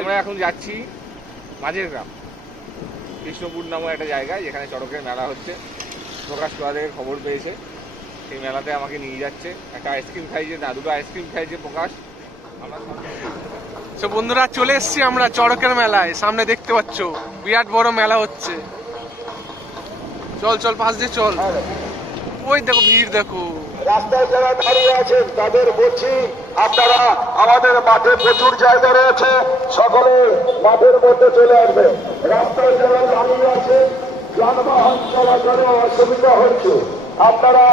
আমরা এখন যাচ্ছি মাঝের গ্রাম, কৃষ্ণপুর নামক একটা জায়গায় যেখানে চড়কের মেলা হচ্ছে। প্রকাশ তোলা থেকে খবর পেয়েছে, সেই মেলাতে আমাকে নিয়ে যাচ্ছে। একটা আইসক্রিম খাইছে, না দুটো আইসক্রিম খাইছে প্রকাশ। আমরা তো বন্ধুরা চলে এসেছি আমরা চড়কের মেলায়। সামনে দেখতে পাচ্ছ বিরাট বড় মেলা হচ্ছে। চল চল পাশ দিয়ে চল। ওই দেখো ভিড় দেখো। রাস্তায় যারা দাঁড়িয়ে আছেন তাদের বলছি, আপনারা আমাদের মাঠে প্রচুর জায়গা রয়েছে, সকলে মাঠের মধ্যে চলে আসবে। রাস্তায় যারা দাঁড়িয়ে আছেন যানবাহন চলাচলে অসুবিধা হচ্ছে, আপনারা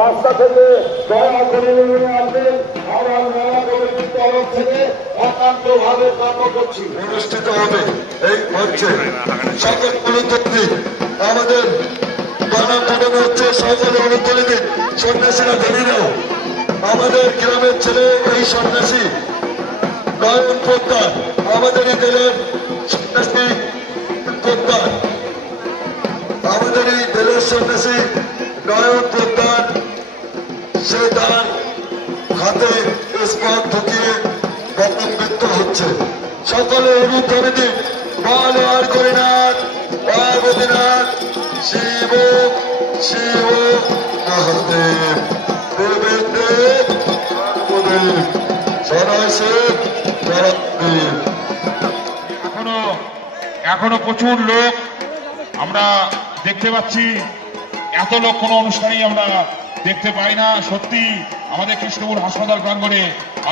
রাস্তা থেকে দয়া করে নেমে আসবেন। আমার মেলা কমিটির তরফ থেকে একান্ত ভাবে কর্ম করছি অনুষ্ঠিত হবে এই মঞ্চে। সকল অনুদ্যোগী আমাদের বানা পাঠানো হচ্ছে, সকলে অনুদ্যোগী সন্ন্যাসীরা ধরে নাও। আমাদের গ্রামের ছেলে এই সন্ন্যাসী নয়ন পোদ্দার, আমাদের এই দলের সন্ন্যাসী পোদ্দার, আমাদের এই দলের সন্ন্যাসী নয়ন পোদ্দার, সে তার হাতে স্পট ঢুকিয়ে বক্তব্য হচ্ছে। সকলে অনুদ্ধরে দিন বল আর করিনাথ পার্বতীনাথ শিব শিব মহাদেব দেবেন্দ্র মহাদেব সদাশিব পরাদেব। এখনো প্রচুর লোক আমরা দেখতে পাচ্ছি। এত লোক কোনো অনুষ্ঠানেই আমরা দেখতে পাই না। সত্যি আমাদের কৃষ্ণপুর হাসপাতাল প্রাঙ্গণে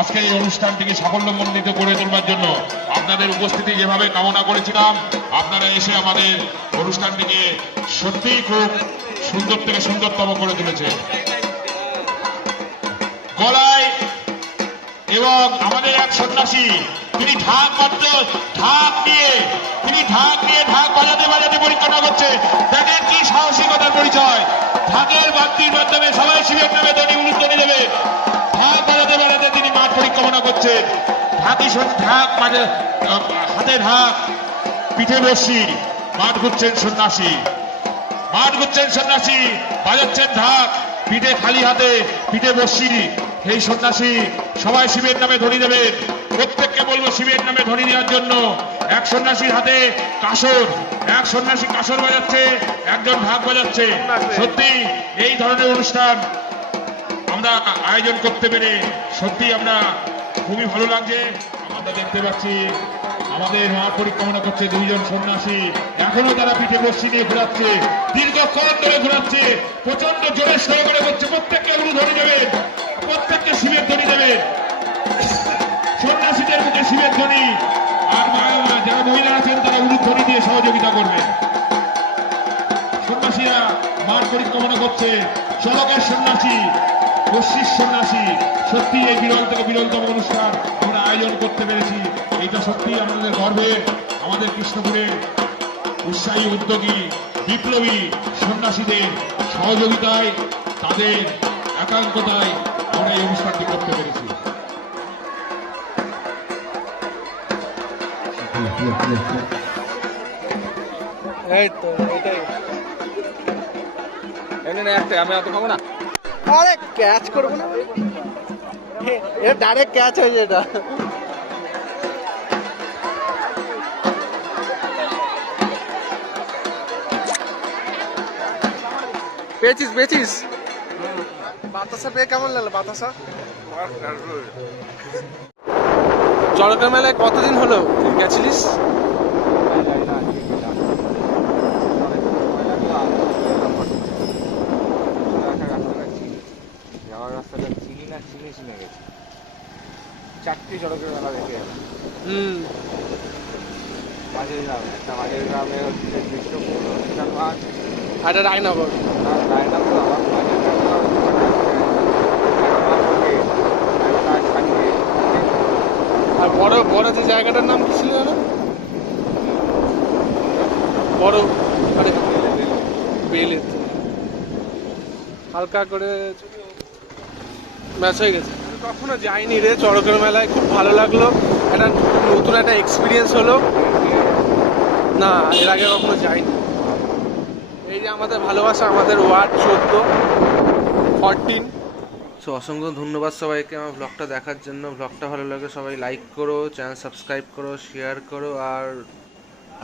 আজকে এই অনুষ্ঠানটিকে সাফল্যমণ্ডিত করে তোলবার জন্য আপনাদের উপস্থিতি যেভাবে কামনা করেছিলাম, আপনারা এসে আমাদের অনুষ্ঠানটিকে সত্যিই খুব সুন্দর থেকে সুন্দরতম করে তুলেছে। গলায় এবং আমাদের এক সন্ন্যাসী, তিনি ঢাক নিয়ে ঢাক বাজাতে বাজাতে পরিক্রমা করছে। দেখেন কি সাহসিকতার পরিচয়। ঢাকের বাদ্যির মাধ্যমে সবাই শিবের নামে ধ্বনি উলুধ্বনি দেবে। ঢাক বাজাতে বাজাতে তিনি মাঠ পরিক্রমা করছেন। ঢাক হাতে ঢাক, পিঠে বসি, মাঠ ঘুরছেন সন্ন্যাসী, বাজাচ্ছেন ঢাক, পিঠে খালি হাতে, পিঠে বসি। এই সন্ন্যাসী সবাই শিবের নামে ধ্বনি দেবেন। প্রত্যেককে বলবো শিবের নামে ধ্বনি দেওয়ার জন্য। এক সন্ন্যাসীর হাতে কাসর, এক সন্ন্যাসী কাসর বাজাচ্ছে, একজন ঢাক বাজাচ্ছে। সত্যি এই ধরনের অনুষ্ঠান আমরা আয়োজন করতে পেরে সত্যি আমরা খুবই ভালো লাগছে। আমরা দেখতে পাচ্ছি আমাদের মাঠ পরিক্রমা করছে দুইজন সন্ন্যাসী। এখনো তারা পিঠে বসি নিয়ে ঘোরাচ্ছে, দীর্ঘক্ষণ ধরে ঘোরাচ্ছে, প্রচন্ড জোরে সরে করে করছে। প্রত্যেককে গুরু ধ্বনি দেবেন, প্রত্যেককে শিবের ধ্বনি দেবেন। সন্ন্যাসীদের মুখে শিবের ধ্বনি, আর যারা মহিলা আছেন তারা উলুধ্বনি দিয়ে সহযোগিতা করবেন। সন্ন্যাসীরা মাঠ পরিক্রমা করছে, চলকের সন্ন্যাসী, পশ্চিম সন্ন্যাসী। সত্যি এই বিরল থেকে বিরলতম অনুষ্ঠান আমরা আয়োজন করতে পেরেছি। এটা সত্যি আমাদের গর্বের। আমাদের কৃষ্ণপুরের উৎসাহী উদ্যোগী বিপ্লবী সন্ন্যাসীদের সহযোগিতায়, তাদের একান্ততায় আমরা এই অনুষ্ঠানটি করতে পেরেছি। এই তো এটাই। এমনি না একটা, আমি অত খাবো না। আরে ক্যাচ করবো না, এটা ডাইরেক্ট ক্যাচ হয়ে যায়। এটা পেয়েছিস বাতাসা পেয়ে কেমন লাগলো? বাতাসা চড়কের মেলায় কতদিন হলো গেছিলিস? যাওয়ার রাস্তাটা চিনি গেছি। 4টে চড়কের মেলা দেখে গেলাম। মাঝের গ্রামে একটা, মাঝের গ্রামে হচ্ছে কৃষ্ণপুর অনুষ্ঠান মাঠ, আর রায়নগর। রায়নগর আমার মাঝের গ্রামে আর বড় যে জায়গাটার নাম কি ছিল জানো? বড় বেলের হালকা করে ম্যাচ হয়ে গেছে। কখনো যাইনি রে চড়কের মেলায়, খুব ভালো লাগলো। একটা নতুন একটা এক্সপিরিয়েন্স হলো না, এর আগে কখনো যাইনি। এই যে আমাদের ভালোবাসা, আমাদের ওয়ার্ড 14 সো অসংখ্য ধন্যবাদ সবাইকে আমার ব্লগটা দেখার জন্য। ব্লগটা ভালো লাগে সবাই লাইক করো, চ্যানেল সাবস্ক্রাইব করো, শেয়ার করো, আর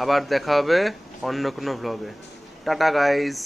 আবার দেখা হবে অন্য কোনো ব্লগে। Tata guys.